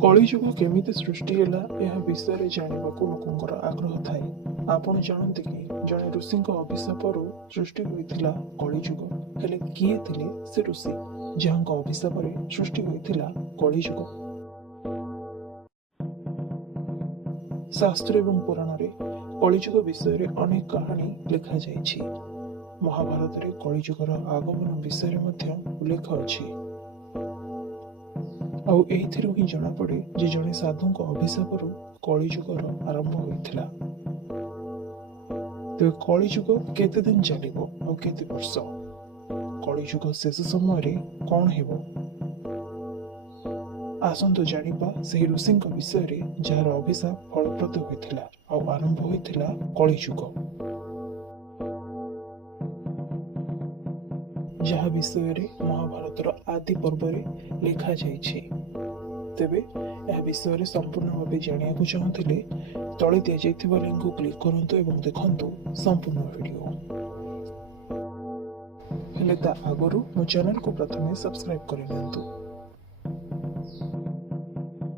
କଳିଯୁଗ କେମିତି ସୃଷ୍ଟି ହେଲା ଏହା ବିଷୟରେ ଜାଣିବାକୁ ଲୋକଙ୍କର ଆଗ୍ରହ ଥାଏ। ଆପଣ ଜାଣନ୍ତି କି ଜଣେ ଋଷିଙ୍କ ଅଭିଶାପରୁ ସୃଷ୍ଟି ହୋଇଥିଲା କଳିଯୁଗ। ହେଲେ କିଏ ଥିଲେ ସେ ଋଷି ଯାହାଙ୍କ ଅଭିଶାପରେ ସୃଷ୍ଟି ହୋଇଥିଲା କଳିଯୁଗ? ଶାସ୍ତ୍ର ଏବଂ ପୁରାଣରେ କଳିଯୁଗ ବିଷୟରେ ଅନେକ କାହାଣୀ ଲେଖାଯାଇଛି। ମହାଭାରତରେ କଳିଯୁଗର ଆଗମନ ବିଷୟରେ ମଧ୍ୟ ଉଲ୍ଲେଖ ଅଛି। ଆଉ ଏଇଥିରୁ ହିଁ ଜଣାପଡେ ଯେ ଜଣେ ସାଧୁଙ୍କ ଅଭିଶାପରୁ କଳିଯୁଗର ଆରମ୍ଭ ହୋଇଥିଲା। ତେବେ କଳିଯୁଗ କେତେ ଦିନ ଚାଲିବ ଆଉ କେତେ ବର୍ଷ? କଳିଯୁଗ ଶେଷ ସମୟରେ କଣ ହେବ? ଆସନ୍ତୁ ଜାଣିବା ସେହି ଋଷିଙ୍କ ବିଷୟରେ ଯାହାର ଅଭିଶାପ ଫଳପ୍ରଦ ହୋଇଥିଲା ଆଉ ଆରମ୍ଭ ହୋଇଥିଲା କଳିଯୁଗ, ଯାହା ବିଷୟରେ ମହାଭାରତର ଆଦି ପର୍ବରେ ଲେଖାଯାଇଛି। ତେବେ ଏହା ବିଷୟରେ ସମ୍ପୂର୍ଣ୍ଣ ଭାବେ ଜାଣିବାକୁ ଚାହୁଁଥିଲେ ତଳେ ଦିଆଯାଇଥିବା ଲିଙ୍କକୁ କ୍ଲିକ୍ କରନ୍ତୁ ଏବଂ ଦେଖନ୍ତୁ ସମ୍ପୂର୍ଣ୍ଣ ଭିଡିଓ। ହେଲେ ତା ଆଗରୁ ମୋ ଚ୍ୟାନେଲକୁ ପ୍ରଥମେ ସବସ୍କ୍ରାଇବ କରିନିଅନ୍ତୁ।